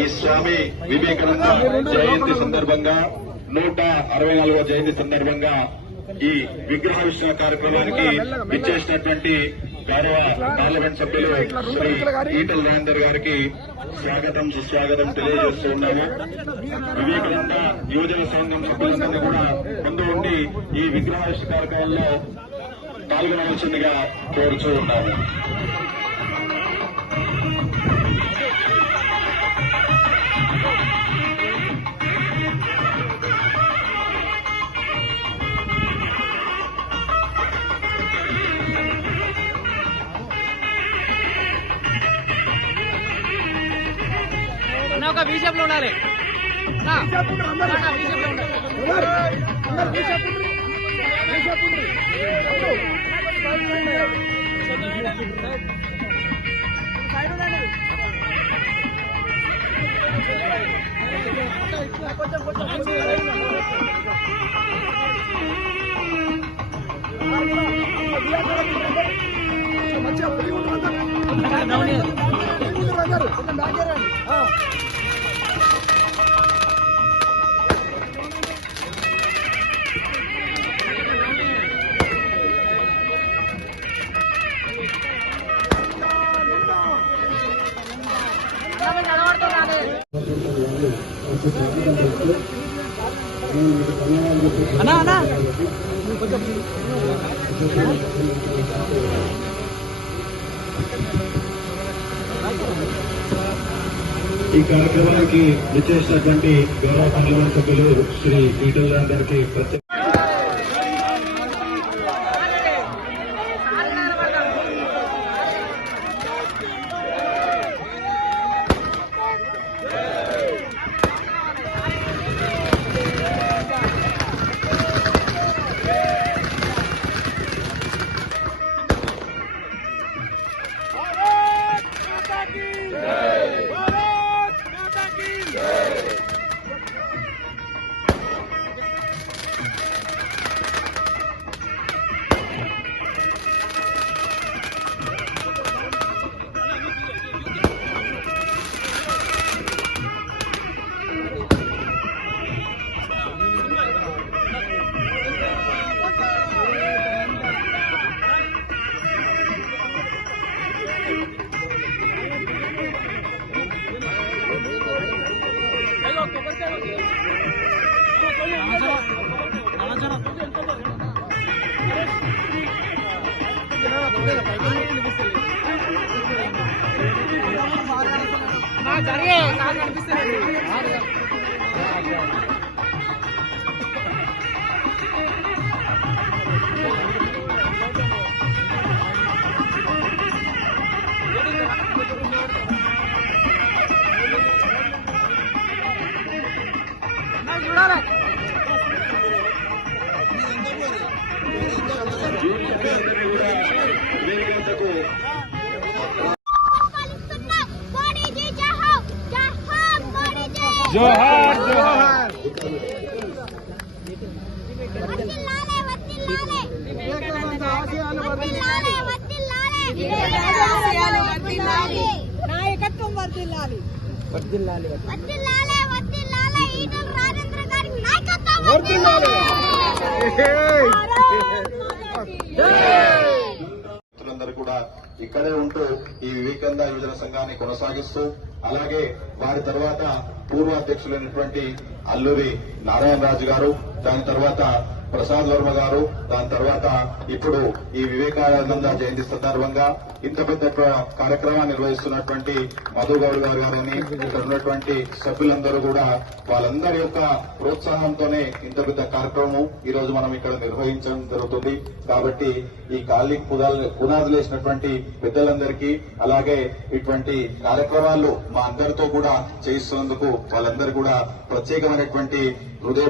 ఈ స్వామి వివేకానంద జయంతి సందర్భంగా నూట అరవై నాలుగో జయంతి సందర్భంగా ఈ విగ్రహావిష్కరణ కార్యక్రమానికి ఇచ్చేసినటువంటి గౌరవ పార్లమెంట్ సభ్యులు శ్రీ ఈటల రాజేందర్ గారికి స్వాగతం సుస్వాగతం తెలియజేస్తూ ఉన్నాము. వివేకానంద యువజన సంఘం సభ్యులందరినీ కూడా ముందు ఉండి ఈ విగ్రహావిష్కరణ కార్యక్రమంలో పాల్గొనవలసిందిగా కోరుతూ ఉన్నాము. అన్న ఒక బీజేపీ లో ఉండాలి. అన్న, అన్న, బీజేపీ లో ఉండాలి అన్నా అన్నా. ఈ కార్యక్రమానికి విచ్చేసినటువంటి గౌరవ పార్లమెంట్ సభ్యులు శ్రీ ఈటల గారికి ప్రత్యేక జోహార్ జోహార్. నాయకత్వం వర్దిల్లాలి వర్దిల్లాలి వత్తిల్లాలే వత్తిల్లాలే ఈటల రాజేంద్ర గారికి నాయకత్వం మిత్రులందరూ కూడా ఇక్కడే ఉంటూ ఈ వివేకానంద యువజన సంఘాన్ని కొనసాగిస్తూ అలాగే వారి తర్వాత పూర్వ అధ్యక్షులైనటువంటి అల్లూరి నారాయణ రాజు గారు దాని తర్వాత ప్రసాద్ వర్మ గారు దాని తర్వాత ఇప్పుడు ఈ వివేకానంద జయంతి సందర్భంగా ఇంత పెద్ద కార్యక్రమాన్ని నిర్వహిస్తున్నటువంటి మధు గౌడ్ గారు గారని ఇక్కడ ఉన్నటువంటి సభ్యులందరూ కూడా వాళ్ళందరి యొక్క ప్రోత్సాహంతోనే ఇంత పెద్ద కార్యక్రమం ఈ రోజు మనం ఇక్కడ నిర్వహించడం జరుగుతుంది. కాబట్టి ఈ కాలనీ పునాదులు పునాదులు వేసినటువంటి పెద్దలందరికీ అలాగే ఇటువంటి కార్యక్రమాలు మా అందరితో కూడా చేయిస్తున్నందుకు వాళ్ళందరూ కూడా ప్రత్యేకమైనటువంటి హృదయ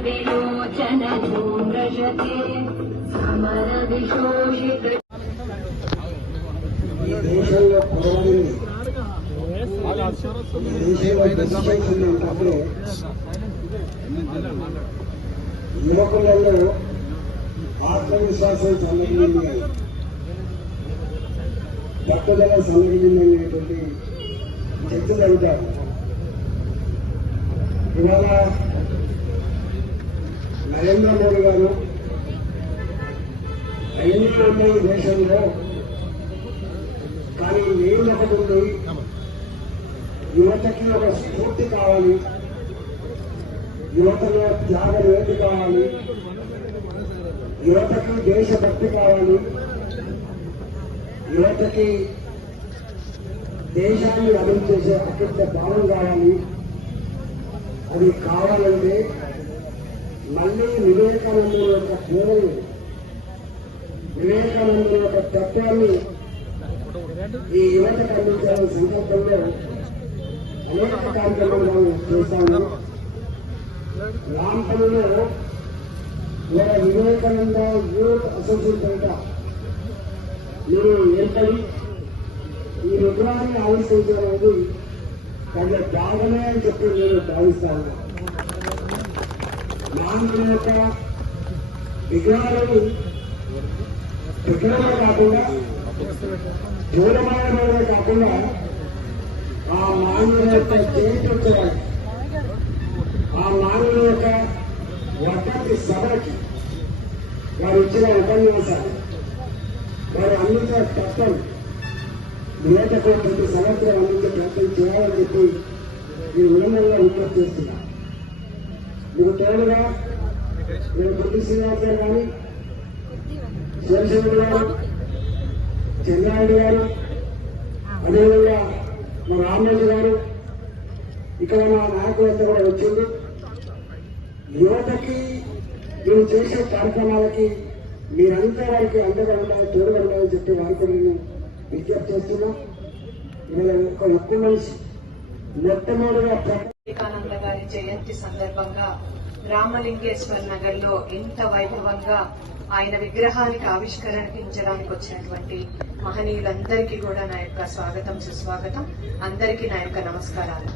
विलोचन धूम्रशते समर विशोषित ఈ దేశంలో పొరవడింది ఈ దేశంలో దశించింది ఏంటంటే యువకులలో ఆత్మవిశ్వాసం సన్నగిలింది పట్టుదల సన్నగిలింది అనేటువంటి చర్చ జరుగుతారు ఇవాళ నరేంద్ర మోడీ గారు ఎన్నికలు ఈ దేశంలో కానీ నేను ఒకటి ఉంది యువతకి ఒక స్ఫూర్తి కావాలి. యువతలో త్యాగ నేతి కావాలి. యువతకి దేశభక్తి కావాలి. యువతకి దేశాన్ని అభివృద్ధి చేసే అత్యంత భావం కావాలి. అది కావాలంటే మళ్ళీ వివేకానందుల యొక్క పేరుని వివేకానందుల యొక్క తత్వాన్ని ఈ యువతకు అందించాలని సందర్భంలో అనేక కార్యక్రమాలు మనం చేస్తాము రాంపల్లిలో ఒక వివేకానంద యూత్ అసోసియేషన్గా మీరు ఏర్పడి ఈ విగ్రహాన్ని ఆవిష్కరించడం అనేది దాంట్లో త్యాగమే అని చెప్పి నేను భావిస్తాను. రాంపల్లి యొక్క విగ్రహాలను విగ్రహాలు కాకుండా దూరమైనవే కాకుండా ఆ మానవుల యొక్క జయంతి వచ్చేవాడు ఆ మానవుల యొక్క వర్గానికి సభకి వారు ఇచ్చిన ఉపన్యాసాలు వారు అందించిన తత్వం నేతకు ప్రతి సంవత్సరం అందించే ప్రయత్నం చేయాలని చెప్పి ఈ నియమంలో విజ్ఞప్తి చేస్తున్నా మీకు తోడుగా నేను గుడ్డి శ్రీనివాస్ గారు కానీ శివశంకర్ గారు చంద్రారెడ్డి గారు అదేవిధంగా మా రామరాజు గారు ఇక్కడ మా నాయకులంతా కూడా వచ్చింది యువతకి మేము చేసే కార్యక్రమాలకి మీరంతా వారికి అండగా ఉండాలి తోడుగా ఉండాలని చెప్పి వారికి నేను విజ్ఞప్తి చేస్తున్నా. ఇవాళ ఒక ఎక్కువ మనిషి వివేకానంద గారి జయంతి సందర్భంగా రామలింగేశ్వర్ నగర్లో ఇంత వైభవంగా ఆయన విగ్రహానికి ఆవిష్కరించడానికి వచ్చినటువంటి మహనీయులందరికీ కూడా నా యొక్క స్వాగతం సుస్వాగతం. అందరికీ నా యొక్క నమస్కారాలు.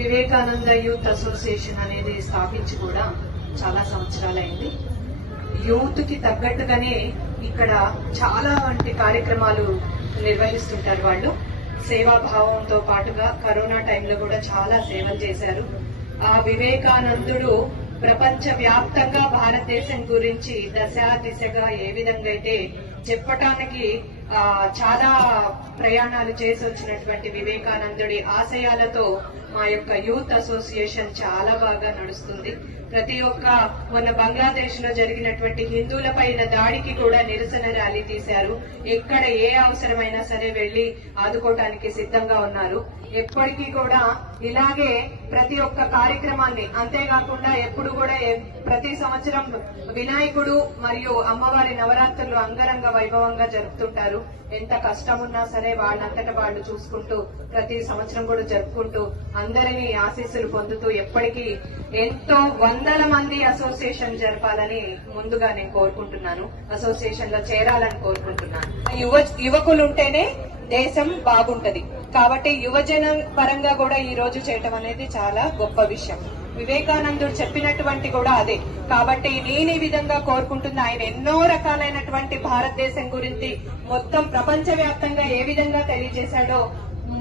వివేకానంద యూత్ అసోసియేషన్ అనేది స్థాపించి కూడా చాలా సంవత్సరాలైంది. యూత్కి తగ్గట్టుగానే ఇక్కడ చాలా వంటి కార్యక్రమాలు నిర్వహిస్తుంటారు వాళ్ళు. సేవాభావంతో పాటుగా కరోనా టైంలో కూడా చాలా సేవలు చేశారు. ఆ వివేకానందుడు ప్రపంచ వ్యాప్తంగా భారతదేశం గురించి దశ దిశగా ఏ విధంగా అయితే చెప్పటానికి ఆ, చాలా ప్రయాణాలు చేసి వచ్చినటువంటి వివేకానందుడి ఆశయాలతో మా యొక్క యూత్ అసోసియేషన్ చాలా బాగా నడుస్తుంది. ప్రతి ఒక్క మొన్న బంగ్లాదేశ్లో జరిగినటువంటి హిందువుల పైన దాడికి కూడా నిరసన ర్యాలీ తీశారు. ఎక్కడ ఏ అవసరమైనా సరే వెళ్ళి ఆదుకోవటానికి సిద్ధంగా ఉన్నారు. ఎప్పటికీ కూడా ఇలాగే ప్రతి ఒక్క కార్యక్రమాన్ని అంతేకాకుండా ఎప్పుడు కూడా ప్రతి సంవత్సరం వినాయకుడు మరియు అమ్మవారి నవరాత్రులు అంగరంగ వైభవంగా జరుపుతుంటారు. ఎంత కష్టం ఉన్నా సరే వాళ్ళంతట వాళ్ళు చూసుకుంటూ ప్రతి సంవత్సరం కూడా జరుపుకుంటూ అందరినీ ఆశీస్సులు పొందుతూ ఎప్పటికీ ఎంతో వందల మంది అసోసియేషన్ జరపాలని ముందుగా నేను కోరుకుంటున్నాను. అసోసియేషన్లో చేరాలని కోరుకుంటున్నాను. యువ యువకులుంటేనే దేశం బాగుంటది. కాబట్టి యువజన పరంగా కూడా ఈ రోజు చేయటం అనేది చాలా గొప్ప విషయం. వివేకానందుడు చెప్పినటువంటి కూడా అదే. కాబట్టి నేను ఈ విధంగా కోరుకుంటున్న ఆయన ఎన్నో రకాలైనటువంటి భారతదేశం గురించి మొత్తం ప్రపంచ వ్యాప్తంగా ఏ విధంగా తెలియజేశాడో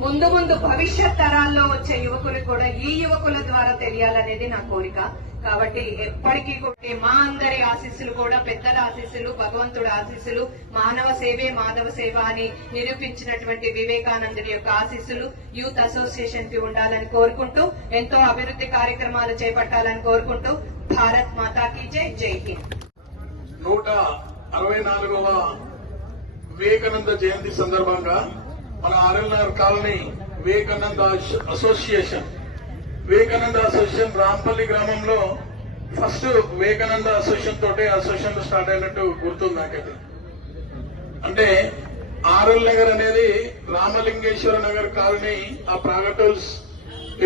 ముందు ముందు భవిష్యత్ తరాల్లో వచ్చే యువకులు కూడా ఈ యువకుల ద్వారా తెలియాలనేది నా కోరిక. కాబట్టి ఎప్పటికీ కూడా మా అందరి ఆశీస్సులు కూడా పెద్దల ఆశీస్సులు భగవంతుడి ఆశీస్సులు మానవ సేవే మాధవ సేవ అని నిరూపించినటువంటి వివేకానందుడి యొక్క ఆశీస్సులు యూత్ అసోసియేషన్కి ఉండాలని కోరుకుంటూ ఎంతో అభివృద్ధి కార్యక్రమాలు చేపట్టాలని కోరుకుంటూ భారత్ మాతాకి జై జై హింద్. నూట అరవై నాలుగవ వివేకానంద జయంతి సందర్భంగా మన RLR colony Vivekananda association Vivekananda association Rampalli గ్రామంలో ఫస్ట్ వివేకానంద అసోసియేషన్ తోటే అసోసియేషన్ స్టార్ట్ అయినట్టు గుర్తుంది నాకైతే. అంటే ఆర్ఎల్ నగర్ అనేది రామలింగేశ్వర నగర్ కాలనీ ఆ ప్రాగటోల్స్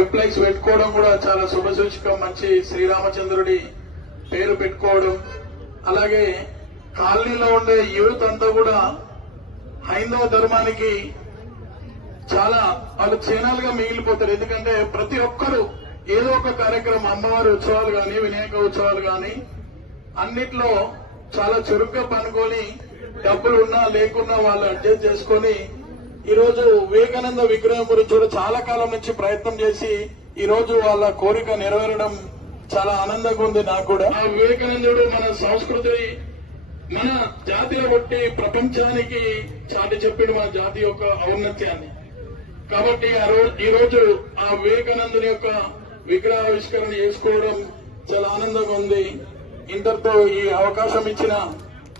ఎంప్లాయీస్ పెట్టుకోవడం కూడా చాలా శుభసూచకం మంచి శ్రీరామచంద్రుడి పేరు పెట్టుకోవడం. అలాగే కాలనీలో ఉండే యూత్ అంతా కూడా హైందవ ధర్మానికి చాలా వాళ్ళు క్షీణాలుగా మిగిలిపోతారు. ఎందుకంటే ప్రతి ఒక్కరు ఏదో ఒక కార్యక్రమం అమ్మవారి ఉత్సవాలు కాని వినాయక ఉత్సవాలు కానీ అన్నిట్లో చాలా చురుగ్గా పనుకొని డబ్బులు ఉన్నా లేకున్నా వాళ్ళు అడ్జస్ట్ చేసుకొని ఈ రోజు వివేకానంద విగ్రహం గురించి కూడా చాలా కాలం నుంచి ప్రయత్నం చేసి ఈ రోజు వాళ్ళ కోరిక నెరవేరడం చాలా ఆనందంగా ఉంది నాకు కూడా. ఆ వివేకానందుడు మన సంస్కృతి మన జాతిలో బట్టి ప్రపంచానికి చాటి చెప్పాడు మన జాతి యొక్క ఔన్నత్యాన్ని. కాబట్టి ఆ రోజు ఈ రోజు ఆ వివేకానందుని యొక్క విగ్రహావిష్కరణ చేసుకోవడం చాలా ఆనందంగా ఉంది. ఇంతటితో ఈ అవకాశం ఇచ్చిన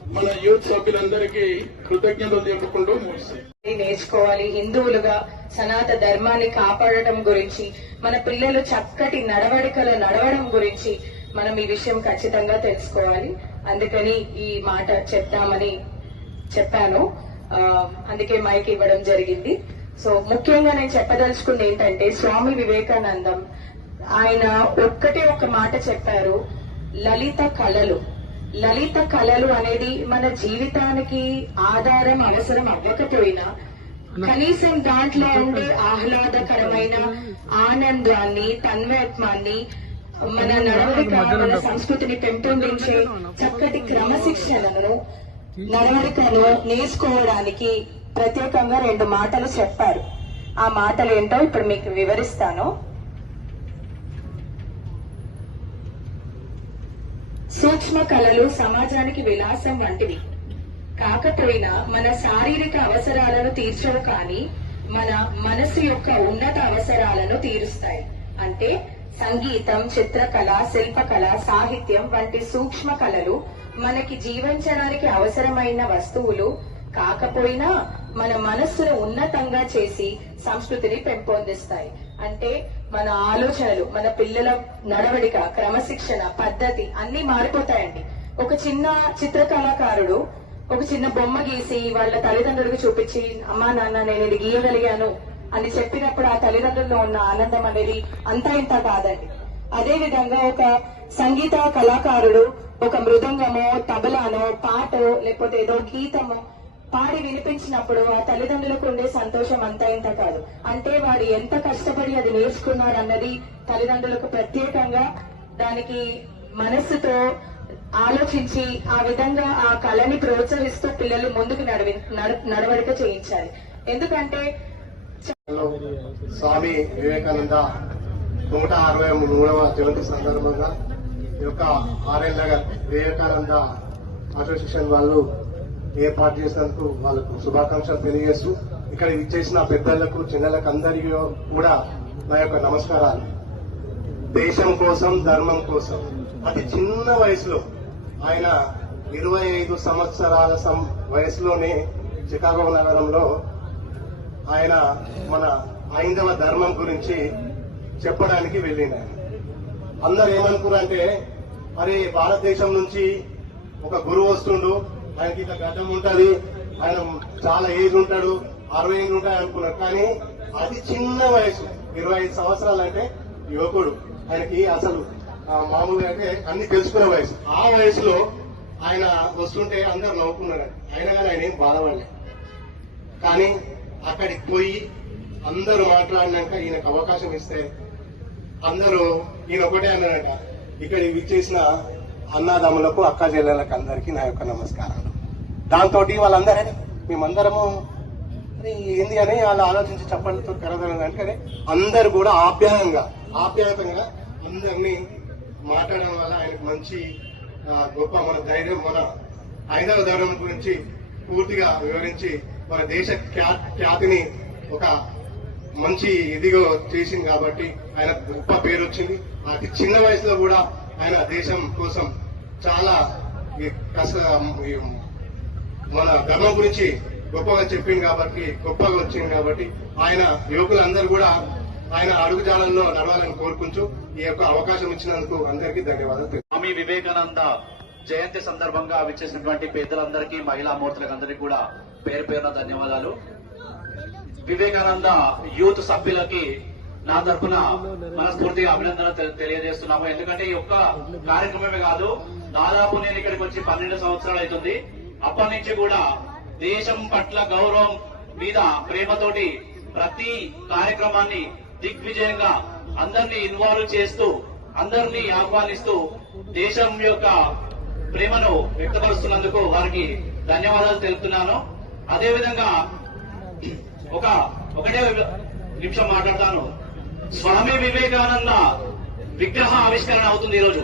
మన యూత్ సభ్యులందరికీ కృతజ్ఞతలు తెలుపుకుంటూ ముగిస్తాయి నేర్చుకోవాలి హిందువులుగా సనాత ధర్మాన్ని కాపాడటం గురించి మన పిల్లలు చక్కటి నడవడికలో నడవడం గురించి మనం ఈ విషయం ఖచ్చితంగా తెలుసుకోవాలి. అందుకని ఈ మాట చెప్తామని చెప్పాను. ఆ, అందుకే మైక్ ఇవ్వడం జరిగింది. సో ముఖ్యంగా నేను చెప్పదలుచుకుంది ఏంటంటే స్వామి వివేకానందం. ఆయన ఒక్కటే ఒక మాట చెప్పారు లలిత కళలు. లలిత కళలు అనేది మన జీవితానికి ఆధారం అవసరం అవ్వకపోయినా కనీసం దాంట్లో ఉండే ఆహ్లాదకరమైన ఆనందాన్ని తన్మయత్వాన్ని మన నడవడిక మన సంస్కృతిని పెంపొందించే చక్కటి క్రమశిక్షణను నడవడికను నేర్చుకోవడానికి ప్రత్యేకంగా రెండు మాటలు చెప్పారు. ఆ మాటలు ఏంటో ఇప్పుడు మీకు వివరిస్తాను. సూక్ష్మ కళలు సమాజానికి విలాసం వంటివి. కాకపోయినా మన శారీరక అవసరాలను తీర్చవు కానీ మన మనసు యొక్క ఉన్నత అవసరాలను తీరుస్తాయి. అంటే సంగీతం చిత్రకళ శిల్పకళ సాహిత్యం వంటి సూక్ష్మ కళలు మనకి జీవించడానికి అవసరమైన వస్తువులు కాకపోయినా మన మనస్సును ఉన్నతంగా చేసి సంస్కృతిని పెంపొందిస్తాయి. అంటే మన ఆలోచనలు మన పిల్లల నడవడిక క్రమశిక్షణ పద్ధతి అన్ని మారిపోతాయండి. ఒక చిన్న చిత్రకళాకారుడు ఒక చిన్న బొమ్మ గీసి వాళ్ళ తల్లిదండ్రులకు చూపించి అమ్మా నాన్న నేను ఇది గీయగలిగాను అని చెప్పినప్పుడు ఆ తల్లిదండ్రుల్లో ఉన్న ఆనందం అనేది అంతా ఇంత కాదండి. అదే విధంగా ఒక సంగీత కళాకారుడు ఒక మృదంగమో తబలానో పాటో లేకపోతే ఏదో గీతమో పాడి వినిపించినప్పుడు ఆ తల్లిదండ్రులకు ఉండే సంతోషం అంతా ఇంత కాదు. అంటే వాడు ఎంత కష్టపడి అది నేర్చుకున్నారు అన్నది తల్లిదండ్రులకు ప్రత్యేకంగా దానికి మనస్సుతో ఆలోచించి ఆ విధంగా ఆ కళని ప్రోత్సహిస్తూ పిల్లలు ముందుకు నడవి నడవడిక చేయించాలి. ఎందుకంటే స్వామి వివేకానంద నూట అరవై మూడవ జయంతి సందర్భంగా ఈ యొక్క ఆర్ఎల్ నగర్ వివేకానంద అసోసియేషన్ వాళ్ళు ఏర్పాటు చేసినందుకు వాళ్ళకు శుభాకాంక్షలు తెలియజేస్తూ ఇక్కడ ఇచ్చేసిన పెద్దలకు చిన్నలకు అందరికీ కూడా నా యొక్క నమస్కారాలు. దేశం కోసం ధర్మం కోసం. అతి చిన్న వయసులో ఆయన ఇరవై ఐదు సంవత్సరాల సం- వయసులోనే చికాగో నగరంలో ఆయన మన ఐందవ ధర్మం గురించి చెప్పడానికి వెళ్ళిన అందరు ఏమనుకున్నారంటే మరి భారతదేశం నుంచి ఒక గురువు వస్తుండు ఆయనకి ఇట్లా గడ్డం ఉంటది ఆయన చాలా ఏజ్ ఉంటాడు అరవై ఏళ్ళు ఉంటాయి అనుకున్నారు కానీ అది చిన్న వయసు ఇరవై ఐదు సంవత్సరాలు అంటే యువకుడు. ఆయనకి అసలు మామూలుగా అంటే అన్ని తెలుసుకునే వయసు. ఆ వయసులో ఆయన వస్తుంటే అందరు నవ్వుకున్నారు. అయినా కానీ ఆయన ఏం బాధపడలేదు కానీ అక్కడికి పోయి అందరూ మాట్లాడినాక ఈయనకు అవకాశం ఇస్తే అందరూ ఈయన ఒకటే అన్నారట ఇక్కడ విచ్చేసిన అన్నదమ్ములకు అక్క చెల్లెలకు అందరికీ నా యొక్క నమస్కారాలు. దాంతో వాళ్ళందరూ మేమందరము ఏంది అని వాళ్ళు ఆలోచించి చెప్పడంతో కరదనం అంటే అందరు కూడా ఆప్యాయంగా ఆప్యాయతంగా అందరినీ మాట్లాడడం వల్ల ఆయనకు మంచి గొప్ప మన ధైర్యం మన ఐదవ ధైర్యం గురించి పూర్తిగా వివరించి మన దేశ ఖ్యాతిని ఒక మంచి ఇదిగా చేసింది కాబట్టి ఆయన గొప్ప పేరు వచ్చింది అతి చిన్న వయసులో కూడా ఆయన దేశం కోసం చాలా ఈ కష్ట మన ధర్మం గురించి గొప్పగా చెప్పింది కాబట్టి గొప్పగా వచ్చింది కాబట్టి ఆయన యువకులందరూ కూడా ఆయన అడుగుజాలల్లో నడవాలని కోరుకుంటూ ఈ యొక్క అవకాశం ఇచ్చినందుకు అందరికీ ధన్యవాదాలు. స్వామి వివేకానంద జయంతి సందర్భంగా విచ్చేసినటువంటి పెద్దలందరికీ మహిళా మూర్తులకు అందరికీ కూడా పేరు పేరున ధన్యవాదాలు. వివేకానంద యూత్ సభ్యులకి నా తరఫున మనస్ఫూర్తిగా అభినందన తెలియజేస్తున్నాము. ఎందుకంటే ఈ యొక్క కార్యక్రమమే కాదు దాదాపు నేను ఇక్కడికి వచ్చి పన్నెండు సంవత్సరాలు అవుతుంది. అప్పటి నుంచి కూడా దేశం పట్ల గౌరవం మీద ప్రేమతోటి ప్రతి కార్యక్రమాన్ని దిగ్విజయంగా అందరినీ ఇన్వాల్వ్ చేస్తూ అందరినీ ఆహ్వానిస్తూ దేశం యొక్క ప్రేమను వ్యక్తపరుస్తున్నందుకు వారికి ధన్యవాదాలు తెలుపుతున్నాను. అదేవిధంగా ఒక ఒకటే నిమిషం మాట్లాడతాను. స్వామి వివేకానంద విగ్రహ ఆవిష్కరణ అవుతుంది ఈరోజు.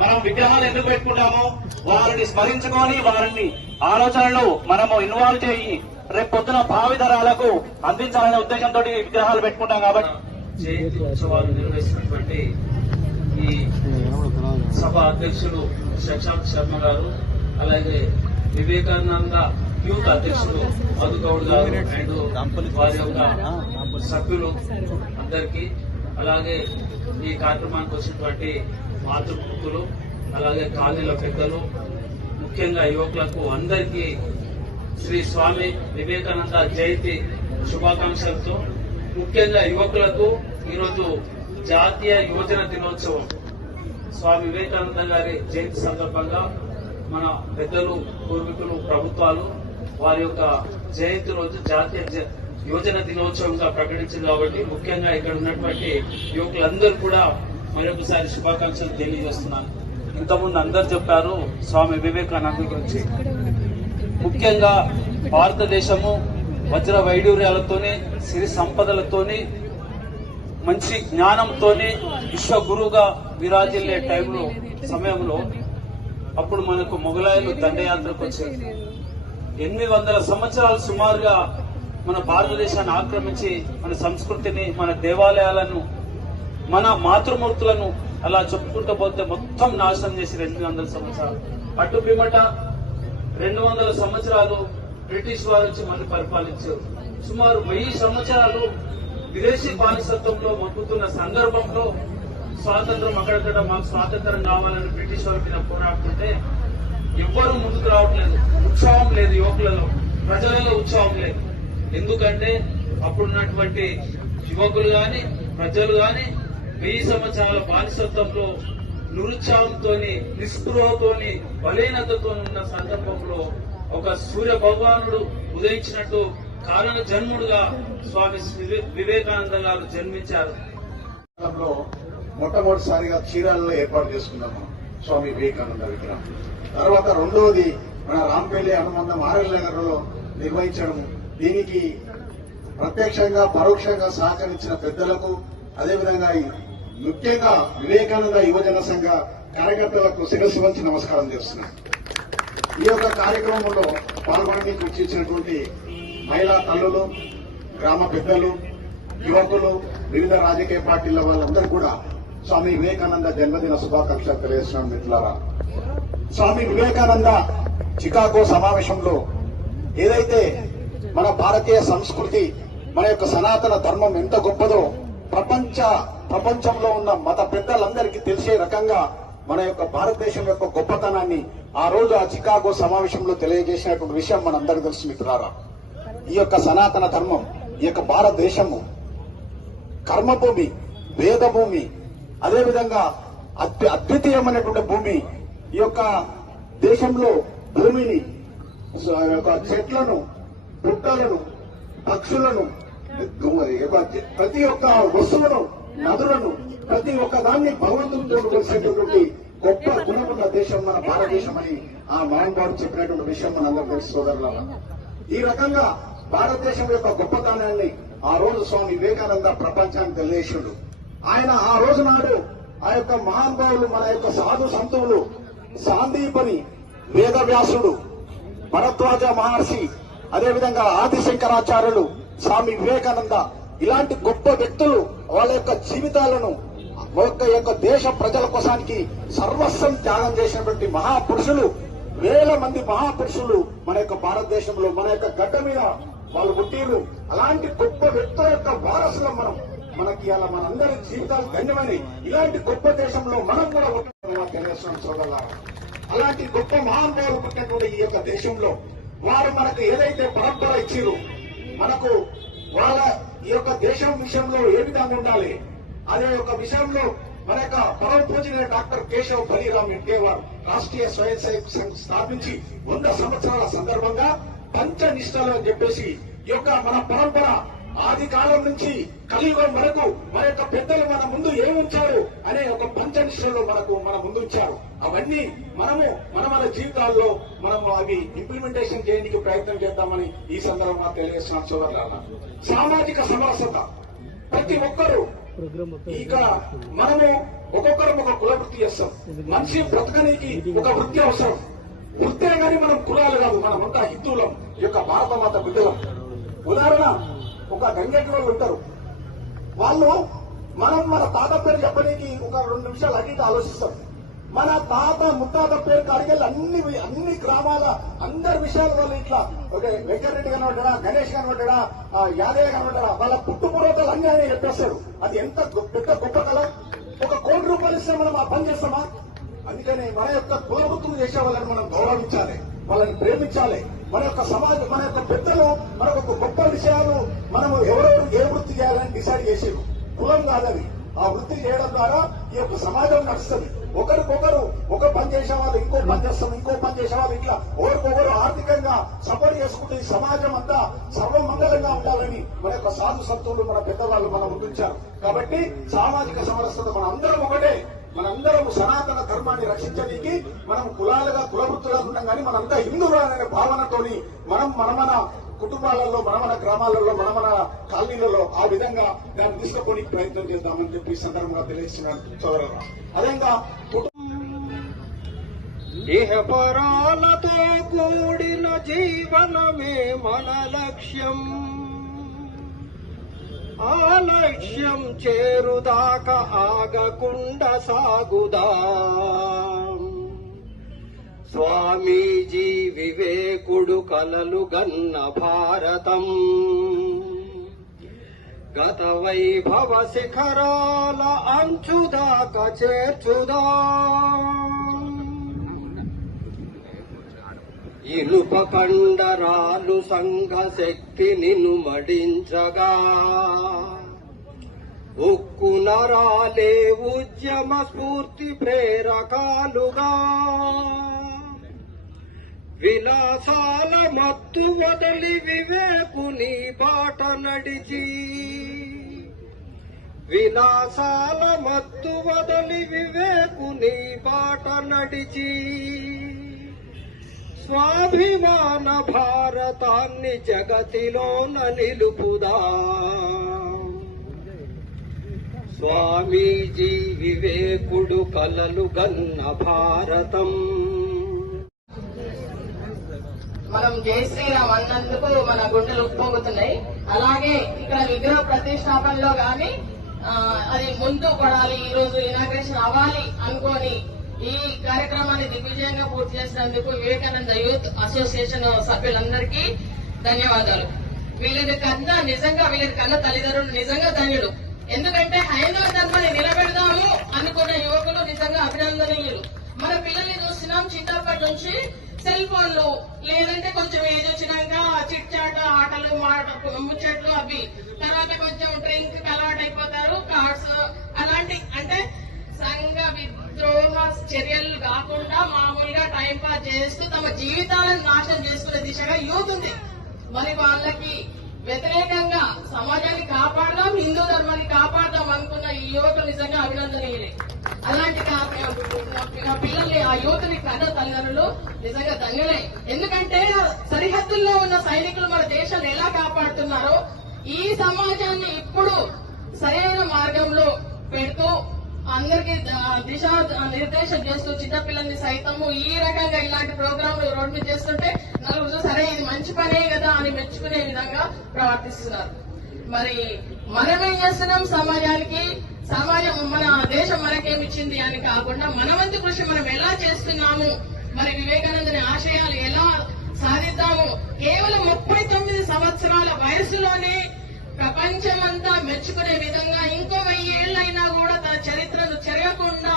మనం విగ్రహాలు ఎందుకు పెట్టుకుంటాము వారిని స్మరించుకొని వారిని ఆలోచనలు మనము ఇన్వాల్వ్ చేయి రేపు పొద్దున భావితరాలకు అందించాలనే ఉద్దేశంతో విగ్రహాలు పెట్టుకుంటాం కాబట్టి. జయంతి ఉత్సవాలు నిర్వహిస్తున్నటువంటి ఈ సభ అధ్యక్షుడు శశాంత్ శర్మ గారు అలాగే వివేకానంద యూత్ అధ్యక్షుడు మధుగౌడ్ గారు అండ్ వారి యొక్క సభ్యులు అందరికీ అలాగే ఈ కార్యక్రమానికి వచ్చినటువంటి మాతృమూర్తులు అలాగే కాలనీల పెద్దలు ముఖ్యంగా యువకులకు అందరికీ శ్రీ స్వామి వివేకానంద జయంతి శుభాకాంక్షలతో ముఖ్యంగా యువకులకు ఈరోజు జాతీయ యువజన దినోత్సవం. స్వామి వివేకానంద గారి జయంతి సందర్భంగా మన పెద్దలు పూర్వీకులు ప్రభుత్వాలు వారి యొక్క జయంతి రోజు జాతీయ జ- యువజన దినోత్సవంగా ప్రకటించింది కాబట్టి ముఖ్యంగా ఇక్కడ ఉన్నటువంటి యువకులందరూ కూడా మరొకసారి శుభాకాంక్షలు తెలియజేస్తున్నాను. ఇంతకుముందు అందరు చెప్పారు స్వామి వివేకానంద గురించి. ముఖ్యంగా భారతదేశము వజ్ర వైడూర్యాలతోనే సిరి సంపదలతోని మంచి జ్ఞానంతోని విశ్వ గురువుగా విరాజిల్లే టైంలో సమయంలో అప్పుడు మనకు మొఘలాయలు దండయాత్రకు వచ్చారు. ఎనిమిది వందల సంవత్సరాలు సుమారుగా మన భారతదేశాన్ని ఆక్రమించి మన సంస్కృతిని మన దేవాలయాలను మన మాతృమూర్తులను అలా చెప్పుకుంటూ పోతే మొత్తం నాశనం చేసి ఎనిమిది వందల సంవత్సరాలు. అటు పిమ్మట రెండు వందల సంవత్సరాలు బ్రిటిష్ వారు వచ్చి మళ్ళీ పరిపాలించారు. సుమారు వెయ్యి సంవత్సరాలు విదేశీ బానిసత్వంలో మొక్కుతున్న సందర్భంలో స్వాతంత్రం అక్కడక్కడ మాకు స్వాతంత్రం కావాలని బ్రిటిష్ వారి మీద పోరాడుతుంటే ఎవ్వరూ ముందుకు రావట్లేదు. ఉత్సాహం లేదు యువకులలో. ప్రజలలో ఉత్సాహం లేదు. ఎందుకంటే అప్పుడున్నటువంటి యువకులు గాని ప్రజలు గాని వెయ్యి సంవత్సరాల బానిసత్వంలో నిరుత్సాహంతోని నిస్పృహతో బలహీనతతో ఉన్న సందర్భంలో ఒక సూర్య భగవానుడు ఉదయించినట్టు కారణ జన్ముడుగా స్వామి వివే- వివేకానంద గారు జన్మించారు. మొట్టమొదటిసారిగా చీరాలలో ఏర్పాటు చేసుకున్నాము. స్వామి వివేకానంద విగ్రహం. తర్వాత రెండవది మన రాంపల్లి హనుమంత ఆర్ఎల్ నగర్లో నిర్వహించడం దీనికి ప్రత్యక్షంగా పరోక్షంగా సహకరించిన పెద్దలకు అదేవిధంగా ముఖ్యంగా వివేకానంద యువజన సంఘ కార్యకర్తలకు శిరస్సు వంచి నమస్కారం చేస్తున్నాను ఈ యొక్క కార్యక్రమంలో పాల్గొనడానికి కృషి మహిళా తల్లులు గ్రామ పెద్దలు యువకులు వివిధ రాజకీయ పార్టీల వాళ్ళందరూ కూడా స్వామి వివేకానంద జన్మదిన శుభాకాంక్షలు తెలియజేసిన మిత్రులారా. స్వామి వివేకానంద చికాగో సమావేశంలో ఏదైతే మన భారతీయ సంస్కృతి మన యొక్క సనాతన ధర్మం ఎంత గొప్పదో ప్రపంచ ప్రపంచంలో ఉన్న మత పెద్దలందరికీ తెలిసే రకంగా మన యొక్క భారతదేశం యొక్క గొప్పతనాన్ని ఆ రోజు ఆ చికాగో సమావేశంలో తెలియజేసినటువంటి విషయం మనందరికీ తెలుసు మిత్రులారా. ఈ యొక్క సనాతన ధర్మం ఈ యొక్క భారతదేశము కర్మభూమి వేదభూమి అదేవిధంగా అద్వితీయమైనటువంటి భూమి ఈ యొక్క దేశంలో భూమిని యొక్క చెట్లను పుట్టలను పక్షులను ప్రతి ఒక్క వస్తువును నదులను ప్రతి ఒక్క దాన్ని భగవంతుడితో కలిసేటటువంటి గొప్ప గుణమున్న దేశం మన భారతదేశం అని ఆ మహానుభావుడు చెప్పినటువంటి విషయం మనందరం తెలుసు సోదరులారా. ఈ రకంగా భారతదేశం యొక్క గొప్పతనాన్ని ఆ రోజు స్వామి వివేకానంద ప్రపంచానికి తెలియజేసాడు. ఆయన ఆ రోజు నాడు ఆ యొక్క మహానుభావులు మన యొక్క సాధు సంతువులు సాందీపని వేదవ్యాసుడు భరద్వాజ మహర్షి అదేవిధంగా ఆదిశంకరాచార్యులు స్వామి వివేకానంద ఇలాంటి గొప్ప వ్యక్తులు వాళ్ళ యొక్క జీవితాలను యొక్క యొక్క దేశ ప్రజల కోసానికి సర్వస్వం త్యాగం చేసినటువంటి మహాపురుషులు వేల మంది మహాపురుషులు మన యొక్క భారతదేశంలో మన యొక్క గడ్డ మీద వాళ్ళు పుట్టిరు అలాంటి గొప్ప వ్యక్తుల యొక్క వారసులం మనం. మనకి అలా మనందరి జీవితాలు ధన్యమని ఇలాంటి గొప్ప దేశంలో మనం కూడా ఉంటున్నాం తెలియజేస్తున్నాం సోదరులారా. అలాంటి గొప్ప మహానుభావులు పుట్టినటువంటి ఈ యొక్క దేశంలో వారు మనకు ఏదైతే పరంపర ఇచ్చారు మనకు వాళ్ళ ఈ యొక్క దేశం విషయంలో ఏ విధంగా ఉండాలి అదే యొక్క విషయంలో మన యొక్క పరమ పూజనీయ డాక్టర్ కేశవ్ బలిరామ్ ఎన్టీఆర్ రాష్ట్రీయ స్వయం సేవక్ సంఘ్ స్థాపించి వంద సంవత్సరాల సందర్భంగా పంచనిష్టలు అని చెప్పేసి ఈ యొక్క మన పరంపర ఆది కాలం నుంచి కలియుగం వరకు మన యొక్క పెద్దలు మన ముందు ఏముంచారు అనే ఒక పంచనిష్టలో మనకు మన ముందు ఉంచారు. అవన్నీ మనము మన మన జీవితాల్లో మనము అవి ఇంప్లిమెంటేషన్ చేయడానికి ప్రయత్నం చేద్దామని ఈ సందర్భంగా తెలియజేస్తున్నాం సోదరులారా సామాజిక సమరసత. ప్రతి ఒక్కరూ ఇక మనము ఒక్కొక్కరు ఒక కుల వృత్తి చేస్తాం. మనిషి బ్రతకనికి ఒక వృత్తి అవసరం. వృత్తే కానీ మనం కులాలు కాదు మనమంతా హిందువులం యొక్క భారత మాత బిడ్డలం. ఉదాహరణ ఒక గంగటి వాళ్ళు ఉంటారు. వాళ్ళు మనం మన తాత పేరు చెప్పడానికి ఒక రెండు నిమిషాలు అటు ఆలోచిస్తారు. ఆలోచిస్తాం మన తాత ముత్తాత పేరు కాడికెళ్ళి అన్ని అన్ని గ్రామాల అందరి విషయాలు వాళ్ళు ఇట్లా ఒక వెంకటరెడ్డి కనబడ్డా గణేష్ కనబడ్డా ఆ, యాదయ్య కనబడ్డా వాళ్ళ పుట్టుపురోతలు అన్ని ఆయన చెప్పేస్తాడు. అది ఎంత పెద్ద గొప్ప కళ. ఒక కోటి రూపాయలు ఇస్తే మనం ఆ పని చేస్తామా? అందుకని మన యొక్క కులవృత్తులు చేసే వాళ్ళని మనం గౌరవించాలి. వాళ్ళని ప్రేమించాలి. మన యొక్క సమాజం మన యొక్క పెద్దలు మన యొక్క గొప్ప విషయాలు మనము ఎవరెవరు ఏ వృత్తి చేయాలని డిసైడ్ చేసారు కులం కాదని ఆ వృత్తి చేయడం ద్వారా ఈ యొక్క సమాజం నడుస్తుంది. ఒకరికొకరు ఒక పని చేసే వాళ్ళు ఇంకో పని చేస్తాం ఇంకో పని చేసే వాళ్ళు ఇట్లా ఒకరికొకరు ఆర్థికంగా సపోర్ట్ చేసుకుంటే ఈ సమాజం అంతా సర్వమంగళంగా ఉండాలని మన యొక్క సాధు సంతులు మన పెద్దవాళ్ళు మనం ముందుంచారు కాబట్టి సామాజిక సమరసత మన అందరం ఒకటే. మనందరం సనాతన ధర్మాన్ని రక్షించడానికి మనం కులాలుగా కులవృత్తులుగా ఉన్నాం కానీ మనంతా హిందువులు అనే భావనతోని మనం మనమన కుటుంబాలలో మనమన గ్రామాలలో మనమన కాలనీలలో ఆ విధంగా దాన్ని తీసుకుపోనికి ప్రయత్నం చేద్దామని చెప్పి సందర్భంగా తెలియజేస్తున్నాను సోదరులు అదేవిధంగా కుటుంబం కూడిన జీవనమే మన లక్ష్యం. ఆ లక్ష్యం చేరుదాకా ఆగకుండా సాగుదా. స్వామీజీ వివేకుడు కలలు గన్న భారతం. గత వైభవ శిఖరాల అంచుదాక చేర్చుదా. ఇనుప కండరాలు సంఘ శక్తి నిన్ను మడించగా. ఉక్కు నరాలే ఉద్యమ స్ఫూర్తి ప్రేరకాలుగా. విలాసాల మత్తు వదలి వివేకుని బాట నడిచి. విలాసాల మత్తు వదలి వివేకుని బాట నడిచి. స్వాభిమాన భారతాన్ని జగతిలోన నిలుపుదా. స్వామీజీ వివేకుడు కలలు గన్న భారతం. మనం జై శ్రీరామ్ అన్నందుకు మన గుండెలు ఉప్పొంగుతున్నాయి. అలాగే ఇక్కడ విగ్రహ ప్రతిష్టాపనలో గాని అది ముందు పడాలి ఈ రోజు ఇనాగ్రేషన్ అవ్వాలి అనుకోని ఈ కార్యక్రమాన్ని దిగ్విజయంగా పూర్తి చేసినందుకు వివేకానంద యూత్ అసోసియేషన్ సభ్యులందరికీ ధన్యవాదాలు. వీళ్ళది కన్నా నిజంగా వీళ్ళది కన్నా తల్లిదండ్రులు నిజంగా ధన్యులు. ఎందుకంటే హైందవ ధర్మాన్ని నిలబెడదాము అనుకున్న యువకులు నిజంగా అభినందనీయులు. మన పిల్లల్ని చూస్తున్నాం చిన్నప్పటి నుంచి సెల్ ఫోన్లు లేదంటే కొంచెం ఏజ్ వచ్చినాక చిట్ చాట్ ఆటలు ముచ్చట్లు అవి. తర్వాత కొంచెం డ్రింక్ అలవాటు అయిపోతారు కార్డ్స్ అలాంటి అంటే సంఘ విద్రోహ చర్యలు కాకుండా మామూలుగా టైం పాస్ చేస్తూ తమ జీవితాలను నాశనం చేసుకునే దిశగా యూత్ ఉంది. మరి వాళ్ళకి వ్యతిరేకంగా సమాజాన్ని కాపాడదాం హిందూ ధర్మాన్ని కాపాడదాం అనుకున్న ఈ యువకులు నిజంగా అభినందనీయులే. అలాంటి నా పిల్లల్ని ఆ యువతని కన్న తల్లిదండ్రులు నిజంగా ధన్యులే. ఎందుకంటే సరిహద్దుల్లో ఉన్న సైనికులు మన దేశాన్ని ఎలా కాపాడుతున్నారో ఈ సమాజాన్ని ఇప్పుడు సరైన మార్గంలో పెడుతూ అందరికి దిశ నిర్దేశం చేస్తూ చిన్నపిల్లల్ని సైతము ఈ రకంగా ఇలాంటి ప్రోగ్రాంలు రోడ్ మీద చేస్తుంటే నలుగురు సరే ఇది మంచి పనే కదా అని మెచ్చుకునే విధంగా ప్రవర్తిస్తున్నారు. మరి మనమేం చేస్తున్నాం సమాజానికి? సమాజం మన దేశం మనకేమిచ్చింది అని కాకుండా మనవంతు కృషి మనం ఎలా చేస్తున్నాము? మరి వివేకానందని ఆశయాలు ఎలా సాధిద్దాము? కేవలం ముప్పై తొమ్మిది సంవత్సరాల వయసులోనే ప్రపంచమంతా మెచ్చుకునే విధంగా ఇంకో వెయ్యి ఏళ్ళైనా కూడా తన చరిత్రను చెరగకుండా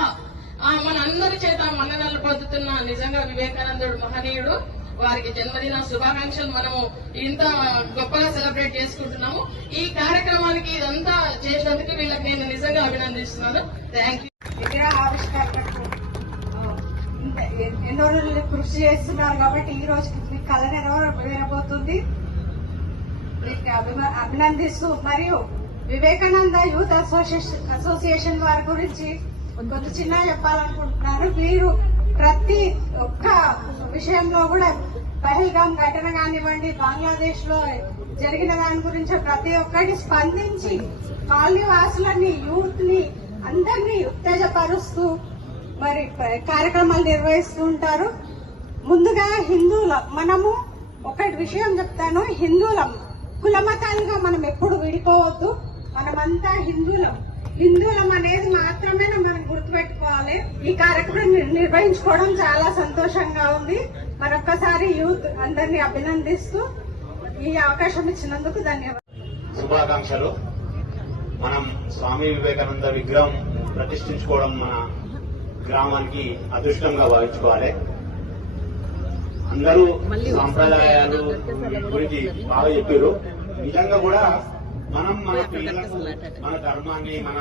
ఆ మన అందరి చేత మన్ననలు పొందుతున్న నిజంగా వివేకానందుడు మహనీయుడు. వారికి జన్మదిన శుభాకాంక్షలు మనము ఇంత గొప్పగా సెలబ్రేట్ చేసుకుంటున్నాము. ఈ కార్యక్రమానికి ఇదంతా చేసినందుకు వీళ్ళకి నేను నిజంగా అభినందిస్తున్నాను. థ్యాంక్ యూ ఆవిష్కరణకు ఎన్నో రోజులు కృషి చేస్తున్నారు కాబట్టి ఈ రోజు మీ కళ నెరవేరబోతుంది. మీకు అభినందిస్తూ మరియు వివేకానంద యూత్ అసోసియేషన్ అసోసియేషన్ వారి గురించి కొంత చిన్న చెప్పాలనుకుంటున్నాను. వీరు ప్రతి ఒక్క విషయంలో కూడా పహల్గాం ఘటన కానివ్వండి బంగ్లాదేశ్లో జరిగిన దాని గురించి ప్రతి ఒక్కటి స్పందించి కాలనీ వాసులని యూత్ని అందరినీ ఉత్తేజపరుస్తూ మరి కార్యక్రమాలు నిర్వహిస్తూ ఉంటారు. ముందుగా హిందువుల. మనము ఒకటి విషయం చెప్తాను. హిందువులం. కులమతాలుగా మనం ఎప్పుడు విడిపోవద్దు. మనమంతా హిందువులం. హిందువులం అనేది మాత్రమే మనం గుర్తుపెట్టుకోవాలి. ఈ కార్యక్రమం నిర్వహించుకోవడం చాలా సంతోషంగా ఉంది. మరొక్కసారి యూత్ అందరినీ అభినందిస్తూ ఈ అవకాశం ఇచ్చినందుకు ధన్యవాదాలు. శుభాకాంక్షలు. మనం స్వామి వివేకానంద విగ్రహం ప్రతిష్ఠించుకోవడం మన గ్రామానికి అదృష్టంగా భావించుకోవాలి. అందరూ సాంప్రదాయాలు గురించి బాగా చెప్పారు. నిజంగా కూడా మనం మన పిల్లలకు మన ధర్మాన్ని మన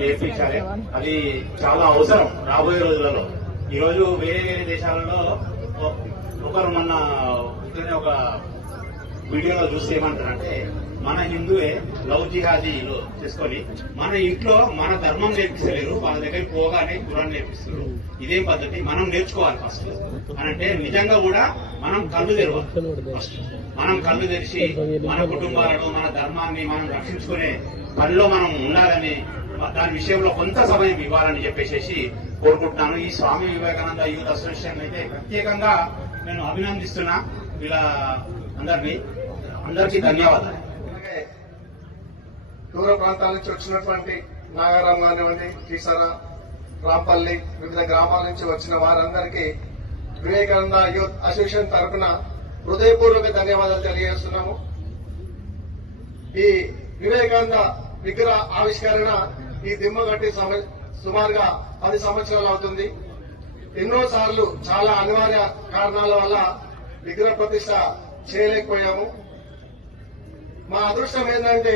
నేర్పించాలి. అది చాలా అవసరం రాబోయే రోజులలో. ఈ రోజు వేరే వేరే దేశాలలో ఒకరు మొన్న ఒక వీడియోలో చూస్తే ఏమంటారంటే మన హిందువే లవ్ జిహాదీ చేసుకొని మన ఇంట్లో మన ధర్మం నేర్పిస్తలేరు వాళ్ళ దగ్గరికి పోగానే కురాన్ నేర్పిస్తారు ఇదే పద్ధతి మనం నేర్చుకోవాలి ఫస్ట్ అంటే నిజంగా కూడా మనం కళ్ళు తెరవాలి ఫస్ట్ మనం కళ్ళు తెరిచి మన కుటుంబాలను మన ధర్మాన్ని మనం రక్షించుకునే పనిలో మనం ఉండాలని దాని విషయంలో కొంత సమయం ఇవ్వాలని చెప్పేసి కోరుకుంటున్నాను. ఈ స్వామి వివేకానంద యూత్ అసోసియేషన్ అయితే ప్రత్యేకంగా నేను అభినందిస్తున్నా. ఇలా అందరినీ అందరికీ ధన్యవాదాలు. దూర ప్రాంతాల నుంచి వచ్చినటువంటి నాగారాం కానివ్వండి కీసర రాంపల్లి వివిధ గ్రామాల నుంచి వచ్చిన వారందరికీ వివేకానంద యూత్ అసోసియేషన్ తరఫున హృదయపూర్వక ధన్యవాదాలు తెలియజేస్తున్నాము. ఈ వివేకానంద విగ్రహ ఆవిష్కరణ ఈ దిమ్మగట్టి సుమారుగా పది సంవత్సరాలు అవుతుంది. ఎన్నో సార్లు చాలా అనివార్య కారణాల వల్ల విగ్రహ ప్రతిష్ట చేయలేకపోయాము. మా అదృష్టం ఏంటంటే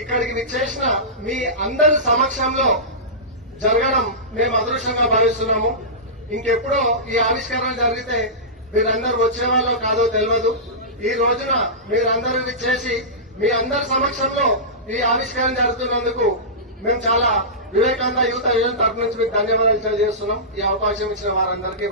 ఇక్కడికి విచ్చేసిన మీ అందరి సమక్షంలో జరగడం మేము అదృష్టంగా భావిస్తున్నాము. ఇంకెప్పుడో ఈ ఆవిష్కరణ జరిగితే మీరందరూ వచ్చేవాళ్ళో కాదో తెలియదు ఈ రోజున మీరందరూ విచ్చేసి మీ అందరి సమక్షంలో ఈ ఆవిష్కరణ జరుగుతున్నందుకు మేము చాలా వివేకానంద యువత యువత తరపు నుంచి మీకు ధన్యవాదాలు తెలియజేస్తున్నాం. ఈ అవకాశం ఇచ్చిన వారందరికీ